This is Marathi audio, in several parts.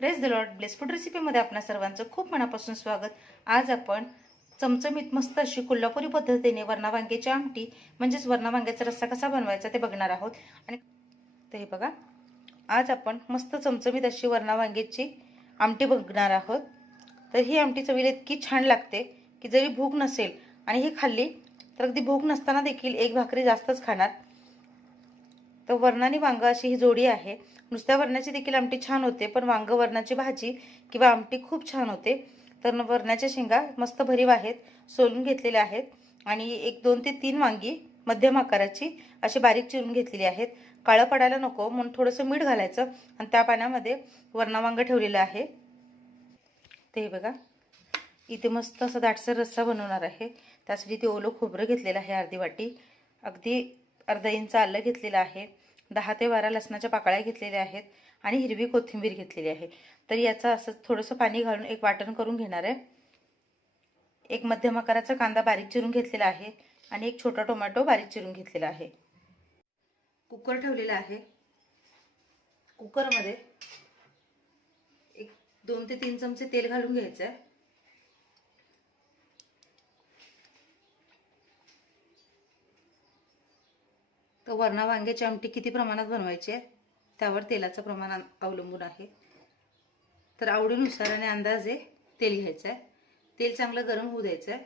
Praise the lord. Bless food रेसिपीमध्ये आपणा सर्वांचं खूप मनापासून स्वागत. आज आपण चमचमीत मस्त अशी कोल्हापुरी पद्धतीने वरणा वांग्याची आमटी म्हणजेच वरणा वांग्याचा रस्सा कसा बनवायचा ते बघणार आहोत. आणि ते बघा, आज आपण मस्त चमचमीत अशी वरणा वांग्याची आमटी बघणार आहोत. तर ही आमटी चवीला इतकी छान लागते की जरी भूक नसेल आणि ही खाल्ली तर अगदी भूक नसताना देखील एक भाकरी जास्तच खाणार. तर वरणाने वांग अशी ही जोडी आहे. नुसत्या वरणाची देखील आमटी छान होते, पण वांग वरणाची भाजी किंवा आमटी खूप छान होते. तर वरणाच्या शेंगा मस्त भरीव आहेत, सोलून घेतलेल्या आहेत. आणि एक 2 ते 3 वांगी मध्यम आकाराची अशी बारीक चिरून घेतलेली आहेत. काळं पडायला नको म्हणून थोडंसं मीठ घालायचं आणि त्या पाण्यामध्ये वरणा वांग ठेवलेलं आहे. ते बघा, इथे मस्त असा दाटसर रस्सा बनवणार आहे. त्यासाठी ते ओलं खोबरं घेतलेलं आहे अर्धी वाटी, अगदी अर्धा इंच आलं घेतलेलं आहे, 10 ते 12 लसणाच्या पाकळ्या घेतलेल्या आहेत आणि हिरवी कोथिंबीर घेतलेली आहे. तर याचं असं थोडंसं पाणी घालून एक वाटण करून घेणार आहे. एक मध्यम आकाराचा कांदा बारीक चिरून घेतलेला आहे आणि एक छोटा टोमॅटो बारीक चिरून घेतलेला आहे. कुकर ठेवलेला आहे. कुकरमध्ये एक 2 ते 3 चमचे तेल घालून घ्यायचं आहे. तर वरणा वांग्याची आमटी किती प्रमाणात बनवायची आहे त्यावर तेलाचं प्रमाण अवलंबून आहे. तर आवडीनुसार आणि अंदाजे तेल घ्यायचं आहे. तेल चांगलं गरम होऊ द्यायचं आहे.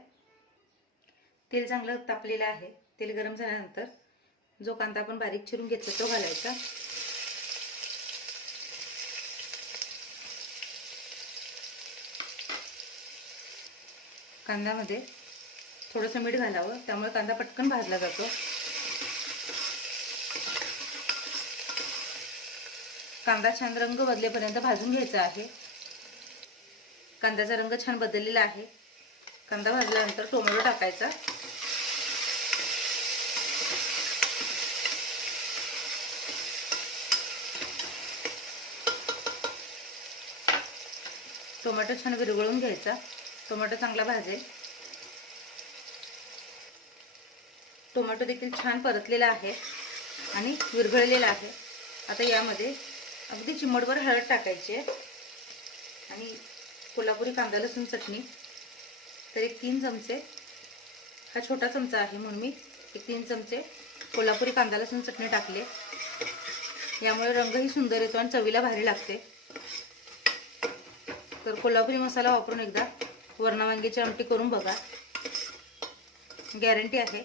तेल चांगलं तापलेलं आहे. तेल गरम झाल्यानंतर जो कांदा आपण बारीक चिरून घेतला तो घालायचा. कांद्यामध्ये थोडंसं मीठ घालावं, त्यामुळे कांदा पटकन भाजला जातो. कांदा छान रंग बदलेपर्यंत भाजून घ्यायचा आहे. कांद्याचा रंग छान बदललेला आहे. कांदा भाजल्यानंतर टोमॅटो टाकायचा. टोमॅटो छान विरघळून घ्यायचा. टोमॅटो चांगला भाजेल. टोमॅटो देखील छान परतलेला आहे आणि विरघळलेला आहे. आता यामध्ये अगदी चिमटभर हळद टाकायची आहे आणि कोल्हापुरी कांदा लसूण चटणी. तर एक 3 चमचे, हा छोटा चमचा आहे म्हणून मी एक 3 चमचे कोल्हापुरी कांदा लसूण चटणी टाकले. यामुळे रंगही सुंदर येतो आणि चवीला भारी लागते. तर कोल्हापुरी मसाला वापरून एकदा वरणा वांग्याची आमटी करून बघा. गॅरंटी आहे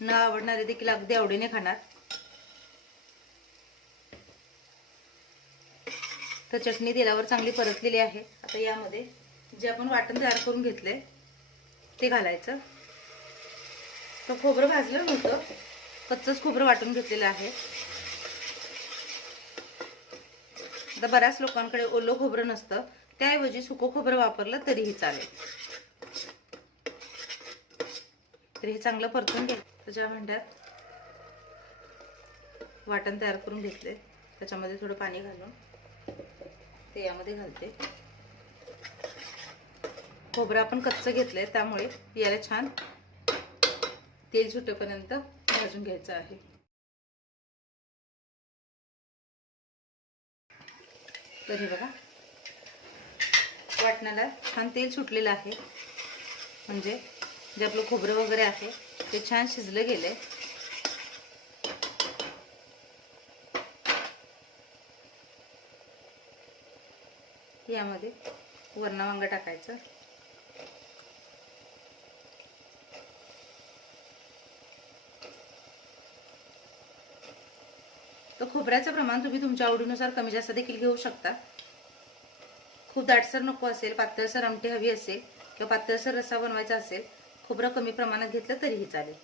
न आवडणारे देखील अगदी आवडीने खाणार. तर चटणी तेलावर चांगली परतलेली आहे. आता यामध्ये जे आपण वाटण तयार करून घेतले ते घालायचं. तर खोबरं भाजलं नव्हतं, कच्चंच खोबरं वाटून घेतलेलं आहे. आता बऱ्याच लोकांकडे ओलं खोबरं नसतं, त्याऐवजी सुकं खोबरं वापरलं तरीही चालेल. तर हे चांगलं परतून घ्यायचं. त्याच्या भांड्यात वाटण तयार करून घेतले, त्याच्यामध्ये थोडं पाणी घालून ते यामध्ये घालते. खोबरं आपण कच्चं घेतलंय त्यामुळे याला छान तेल सुटेपर्यंत भाजून घ्यायचं आहे. तर हे बघा, वाटणाला छान तेल सुटलेलं आहे, म्हणजे जे आपलं खोबरं वगैरे आहे ते छान शिजलं गेलंय. यामध्ये वरणा वांग टाकायचं. तर खोबऱ्याचं प्रमाण तुम्ही तुमच्या आवडीनुसार कमी जास्त देखील घेऊ शकता. खूप दाटसर नको असेल, पातळसर आमटी हवी असेल किंवा पातळसर रस्सा बनवायचा असेल, खोबरं कमी प्रमाणात घेतलं तरीही चालेल.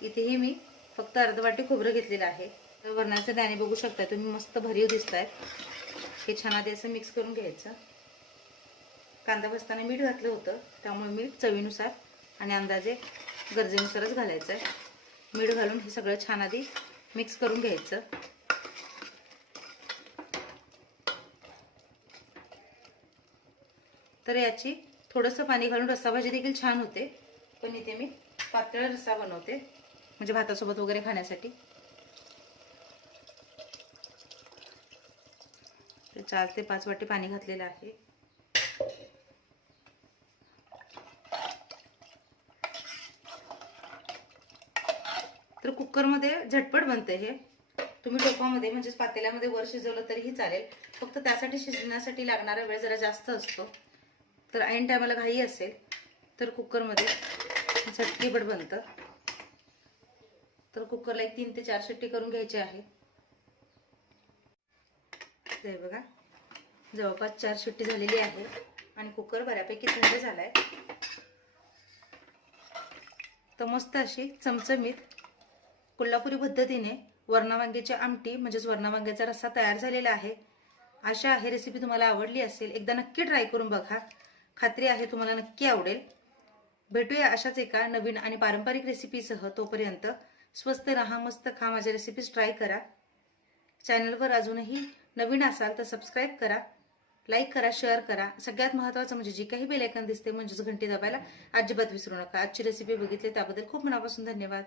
इथेही मी फक्त अर्ध वाटी खोबरं घेतलेलं आहे. तर वरणाचे दाणे बघू शकता तुम्ही, मस्त भरीव दिसत आहेत. हे छान आधी असं मिक्स करून घ्यायचं. कांदा भाजताना मीठ घातलं होतं, त्यामुळे मीठ चवीनुसार आणि अंदाजे गरजेनुसारच घालायचं आहे. मीठ घालून हे सगळं छान आधी मिक्स करून घ्यायचं. तर याची थोडंसं पाणी घालून रस्सा भाजी देखील छान होते, पण इथे मी पातळ रस्सा बनवते म्हणजे भातासोबत वगैरे खाण्यासाठी. 4 ते 5 वाटी पाणी घातलेलं आहे. तर कुकरमध्ये झटपट बनते हे. तुम्ही टोपामध्ये म्हणजेच पातेल्यामध्ये वर शिजवलं तरीही चालेल. फक्त त्यासाठी शिजण्यासाठी लागणारा वेळ जरा जास्त असतो. तर ऐन टायमाला घाई असेल तर कुकरमध्ये झटकीपट बनतं. तर कुकरला एक 3 ते 4 शिट्टी करून घ्यायची आहे. ते बघा जवळपास 4 शिट्टी झालेली आहे आणि कुकर बऱ्यापैकी थंड झालाय. तर मस्त अशी चमचमीत कोल्हापुरी पद्धतीने वरणा वांग्याची आमटी म्हणजेच वरणा वांग्याचा रस्सा तयार झालेला आहे. आशा आहे रेसिपी तुम्हाला आवडली असेल. एकदा नक्की ट्राय करून बघा. खात्री आहे तुम्हाला नक्की आवडेल. भेटूया अशाच एका नवीन आणि पारंपरिक रेसिपीसह. तोपर्यंत स्वस्त राहा, मस्त खा. माझ्या रेसिपीज ट्राय करा. चॅनलवर अजूनही नवीन असाल तर सबस्क्राईब करा, लाईक करा, शेअर करा. सगळ्यात महत्त्वाचं म्हणजे जी काही बेल आयकॉन दिसते म्हणजेच घंटी दाबायला अजिबात विसरू नका. आजची रेसिपी बघितली त्याबद्दल खूप मनापासून धन्यवाद.